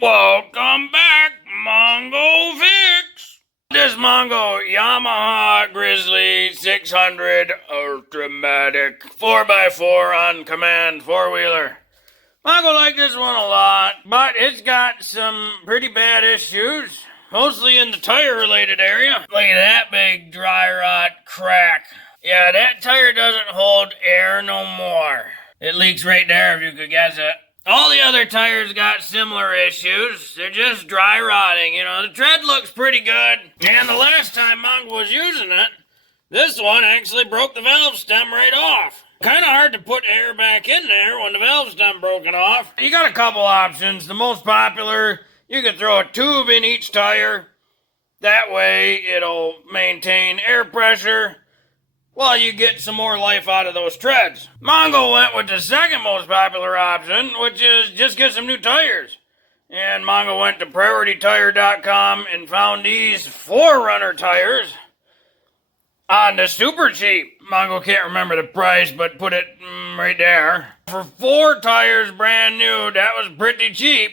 Welcome back, Mongo Fix. This Mongo Yamaha Grizzley 600 Ultramatic 4x4 on command four-wheeler. Mongo liked this one a lot, but it's got some pretty bad issues, mostly in the tire-related area. Look at that big dry rot crack. Yeah, that tire doesn't hold air no more. It leaks right there if you could guess it. All the other tires got similar issues. They're just dry rotting. You know, the tread looks pretty good. And the last time Mongo was using it, this one actually broke the valve stem right off. Kind of hard to put air back in there when the valve stem broken off. You got a couple options. The most popular, you could throw a tube in each tire. That way it'll maintain air pressure while you get some more life out of those treads. Mongo went with the second most popular option, which is just get some new tires. And Mongo went to PriorityTire.com and found these 4Runner tires on the super cheap. Mongo can't remember the price, but put it right there. For 4 tires brand new, that was pretty cheap.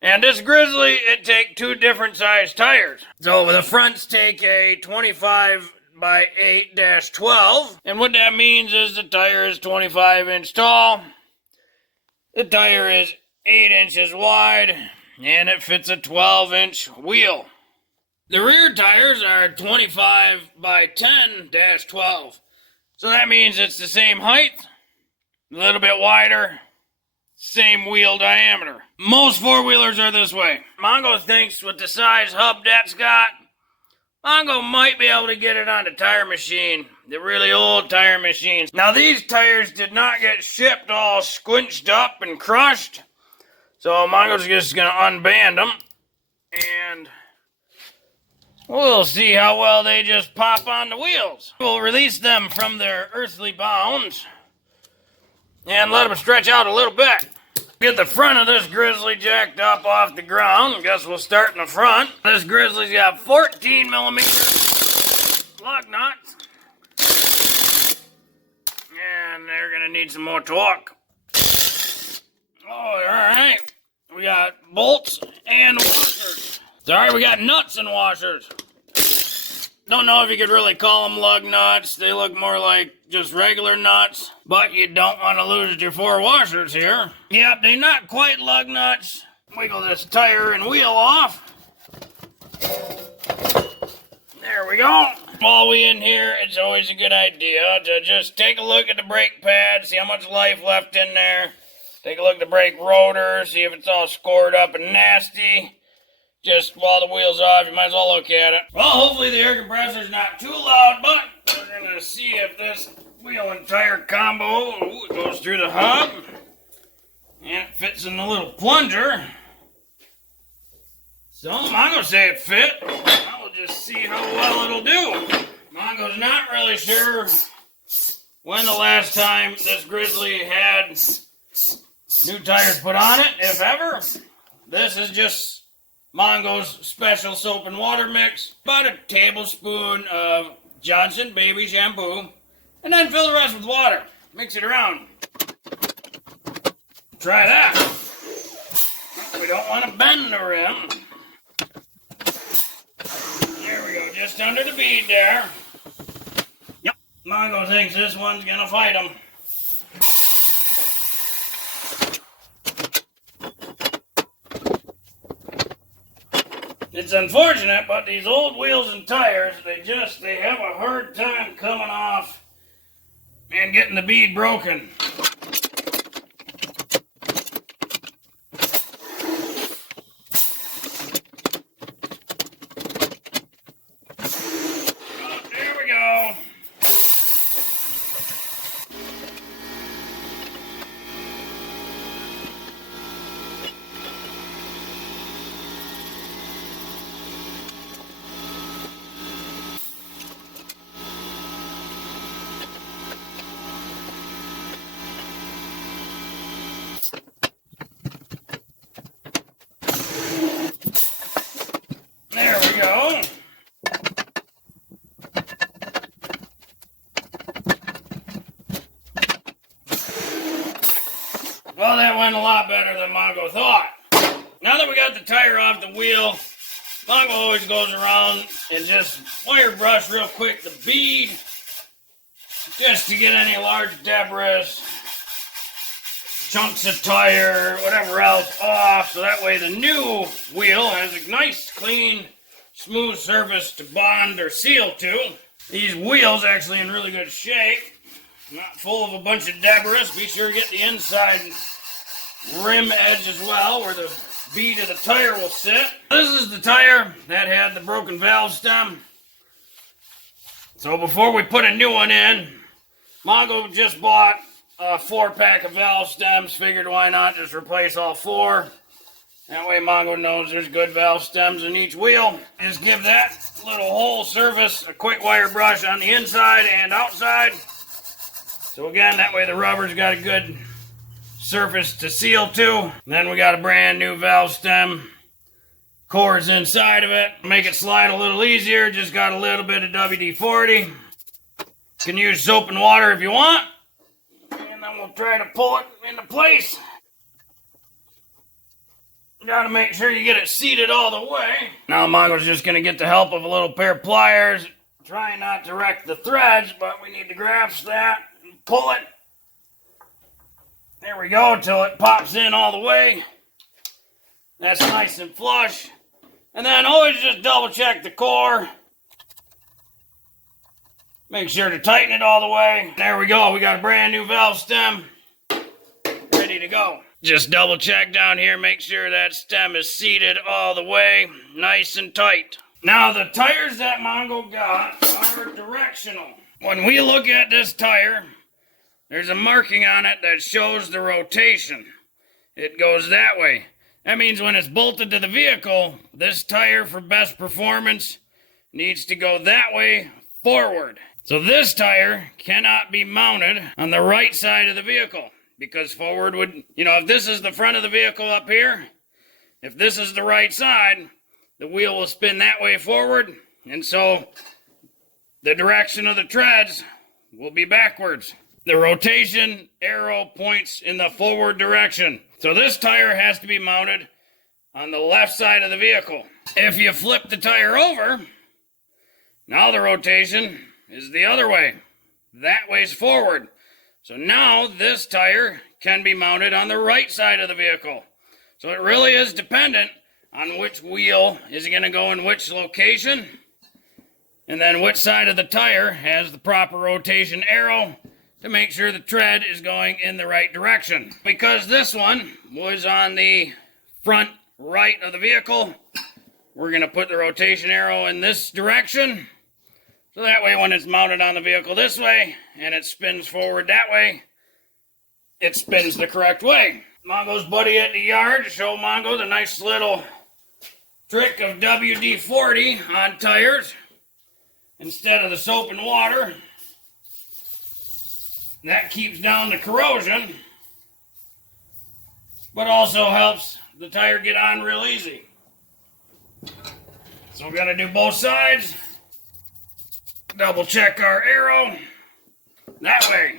And this Grizzly, it take 2 different size tires. So the fronts take a 25 by 8-12, and what that means is the tire is 25 inch tall, the tire is 8 inches wide, and it fits a 12 inch wheel. The rear tires are 25 by 10-12, so that means it's the same height, a little bit wider, same wheel diameter. Most four-wheelers are this way. Mongo thinks with the size hub that's got, Mongo might be able to get it on the tire machine, the really old tire machines. Now these tires did not get shipped all squinched up and crushed, so Mongo's just going to unband them, and we'll see how well they just pop on the wheels. We'll release them from their earthly bounds and let them stretch out a little bit. Get the front of this Grizzly jacked up off the ground. Guess we'll start in the front. This Grizzly's got 14 millimeter lug nuts. And they're gonna need some more torque. Oh, alright. We got bolts and washers. Sorry, we got nuts and washers. Don't know if you could really call them lug nuts. They look more like just regular nuts, but you don't want to lose your 4 washers here. Yep, they're not quite lug nuts. Wiggle this tire and wheel off. There we go. While we in here, it's always a good idea to just take a look at the brake pad, see how much life left in there. Take a look at the brake rotor, see if it's all scored up and nasty. Just while the wheel's off, you might as well look at it. Well, hopefully the air compressor's not too loud, but we're going to see if this wheel and tire combo goes through the hub. And it fits in the little plunger. So I'm going to say it fit. We'll just see how well it'll do. Mongo's not really sure when the last time this Grizzly had new tires put on it, if ever. This is just Mongo's special soap and water mix, about a tablespoon of Johnson baby shampoo, and then fill the rest with water. Mix it around. Try that. We don't want to bend the rim. There we go, just under the bead there. Yep. Mongo thinks this one's gonna fight him. It's unfortunate, but these old wheels and tires, they have a hard time coming off and getting the bead broken. Oh, there we go. Well, that went a lot better than Mongo thought. Now that we got the tire off the wheel, Mongo always goes around and just wire brush real quick the bead, just to get any large debris, chunks of tire, whatever else off, so that way the new wheel has a nice, clean, smooth surface to bond or seal to. These wheels actually in really good shape, not full of a bunch of debris. Be sure to get the inside rim edge as well, where the bead of the tire will sit. This is the tire that had the broken valve stem. So before we put a new one in, Mongo just bought a 4-pack of valve stems. Figured why not just replace all 4. That way Mongo knows there's good valve stems in each wheel. Just give that little whole surface a quick wire brush on the inside and outside. So again, that way the rubber's got a good surface to seal to. Then we got a brand new valve stem. Cores inside of it. Make it slide a little easier. Just got a little bit of WD-40. You can use soap and water if you want. And then we'll try to pull it into place. You gotta make sure you get it seated all the way. Now Mongo's just gonna get the help of a little pair of pliers. Trying not to wreck the threads, but we need to grasp that and pull it. There we go, till it pops in all the way. That's nice and flush. And then always just double check the core. Make sure to tighten it all the way. There we go, we got a brand new valve stem. Ready to go. Just double check down here, make sure that stem is seated all the way, nice and tight. Now the tires that Mongo got are directional. When we look at this tire, there's a marking on it that shows the rotation. It goes that way. That means when it's bolted to the vehicle, this tire for best performance needs to go that way forward. So this tire cannot be mounted on the right side of the vehicle. Because forward would, if this is the front of the vehicle up here, if this is the right side, the wheel will spin that way forward, and so the direction of the treads will be backwards. The rotation arrow points in the forward direction. So this tire has to be mounted on the left side of the vehicle. If you flip the tire over, now the rotation is the other way. That way's forward. So now this tire can be mounted on the right side of the vehicle. So it really is dependent on which wheel is going to go in which location, and then which side of the tire has the proper rotation arrow to make sure the tread is going in the right direction. Because this one was on the front right of the vehicle, we're going to put the rotation arrow in this direction. So that way when it's mounted on the vehicle this way and it spins forward that way, it spins the correct way. Mongo's buddy at the yard showed Mongo the nice little trick of WD-40 on tires instead of the soap and water. That keeps down the corrosion, but also helps the tire get on real easy. So we're going to do both sides. Double check our arrow that way.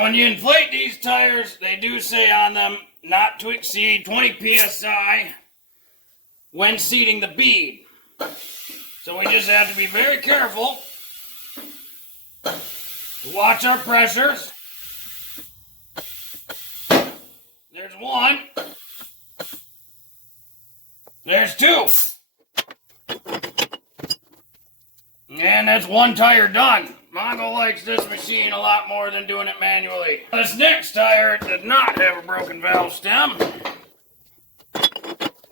When you inflate these tires, they do say on them not to exceed 20 psi when seating the bead. So we just have to be very careful. Watch our pressures. There's 1. There's 2. And that's 1 tire done. Mongo likes this machine a lot more than doing it manually. This next tire did not have a broken valve stem.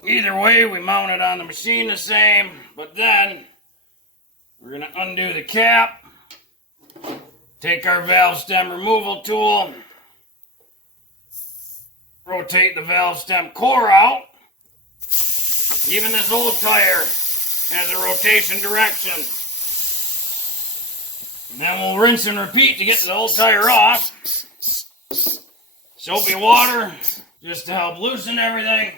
Either way, we mount it on the machine the same, but then we're going to undo the cap. Take our valve stem removal tool, rotate the valve stem core out. Even this old tire has a rotation direction. And then we'll rinse and repeat to get the old tire off. Soapy water just to help loosen everything.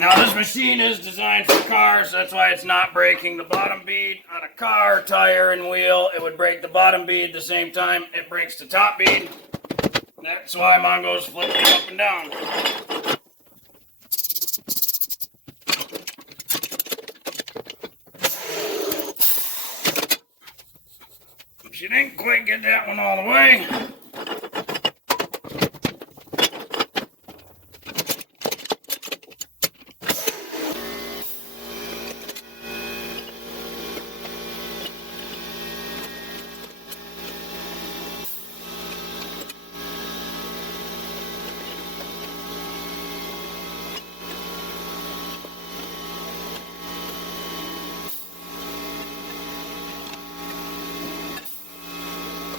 Now this machine is designed for cars, so that's why it's not breaking the bottom bead. On a car, tire, and wheel, it would break the bottom bead the same time it breaks the top bead. That's why Mongo's flipping up and down. She didn't quite get that one all the way.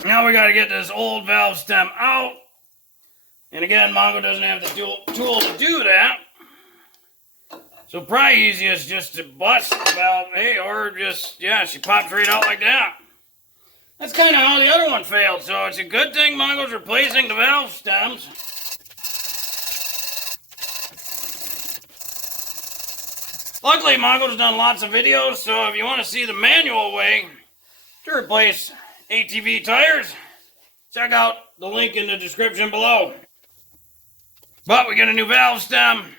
Now we got to get this old valve stem out. And again, Mongo doesn't have the tool to do that. So probably easiest just to bust the valve, hey, or just, yeah, she pops right out like that. That's kind of how the other one failed, so it's a good thing Mongo's replacing the valve stems. Luckily, Mongo's done lots of videos, so if you want to see the manual way to replace ATV tires, check out the link in the description below. But we get a new valve stem,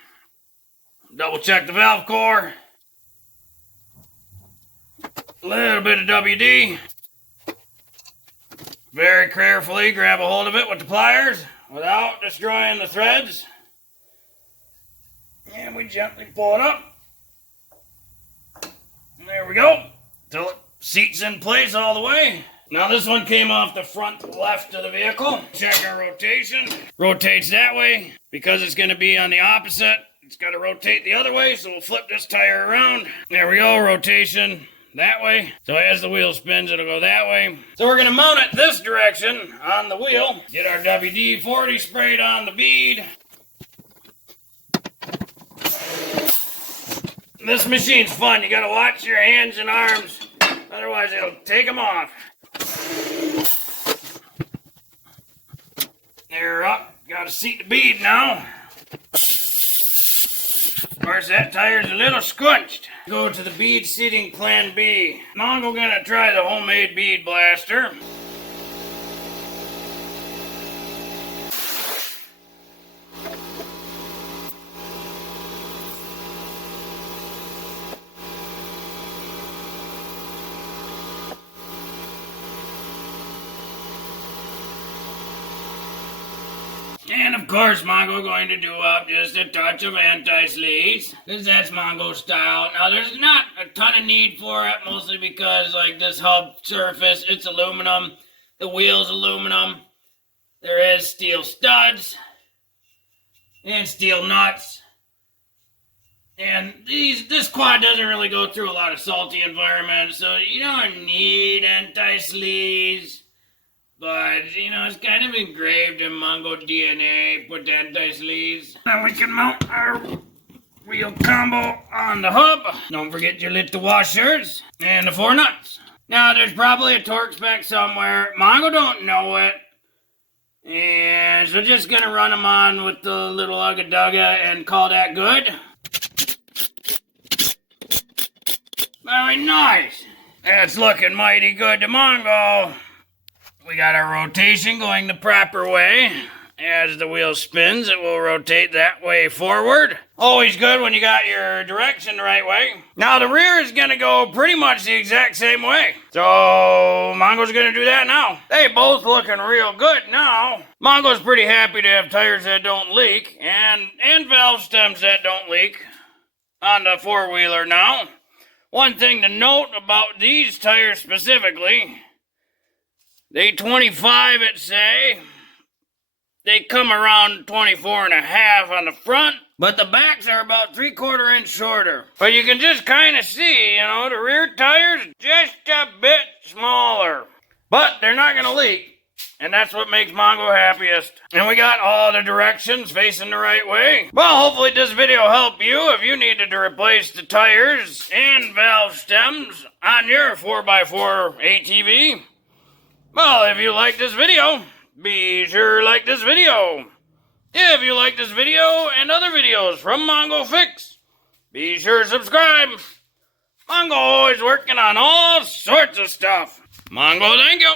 double check the valve core, a little bit of WD, very carefully grab a hold of it with the pliers without destroying the threads, and we gently pull it up. And there we go, till it seats in place all the way. Now this one came off the front left of the vehicle. Check our rotation. Rotates that way. Because it's going to be on the opposite, it's got to rotate the other way, so we'll flip this tire around. There we go, rotation that way. So as the wheel spins, it'll go that way. So we're going to mount it this direction on the wheel. Get our WD-40 sprayed on the bead. This machine's fun. You got to watch your hands and arms, otherwise it'll take them off. They're up. Got to seat the bead now. Of course, that tire's a little squinched. Go to the bead seating plan B. Now I'm gonna try the homemade bead blaster. And of course, Mongo going to do up just a touch of anti-sleaze, because that's Mongo style. Now, there's not a ton of need for it, mostly because, like, this hub surface, it's aluminum. The wheel's aluminum. There is steel studs and steel nuts. And this quad doesn't really go through a lot of salty environments, so you don't need anti-sleaze. But, you know, it's kind of engraved in Mongo DNA, put the anti-sleaze. Now we can mount our wheel combo on the hub. Don't forget your little washers and the 4 nuts. Now, there's probably a torque spec somewhere. Mongo don't know it. And so just gonna run them on with the little ugga-dugga and call that good. Very nice. That's looking mighty good to Mongo. We got our rotation going the proper way. As the wheel spins, it will rotate that way forward. Always good when you got your direction the right way. Now the rear is going to go pretty much the exact same way. So Mongo's going to do that now. They both looking real good now. Mongo's pretty happy to have tires that don't leak and valve stems that don't leak on the four-wheeler now. One thing to note about these tires specifically, they 25 it say. They come around 24 and a half on the front, but the backs are about 3/4 inch shorter. But you can just kind of see, you know, the rear tires just a bit smaller. But they're not going to leak, and that's what makes Mongo happiest. And we got all the directions facing the right way. Well, hopefully this video helped you if you needed to replace the tires and valve stems on your 4x4 ATV. Well, if you like this video, be sure to like this video. If you like this video and other videos from Mongo Fix, Be sure to subscribe. Mongo is working on all sorts of stuff. Mongo, thank you.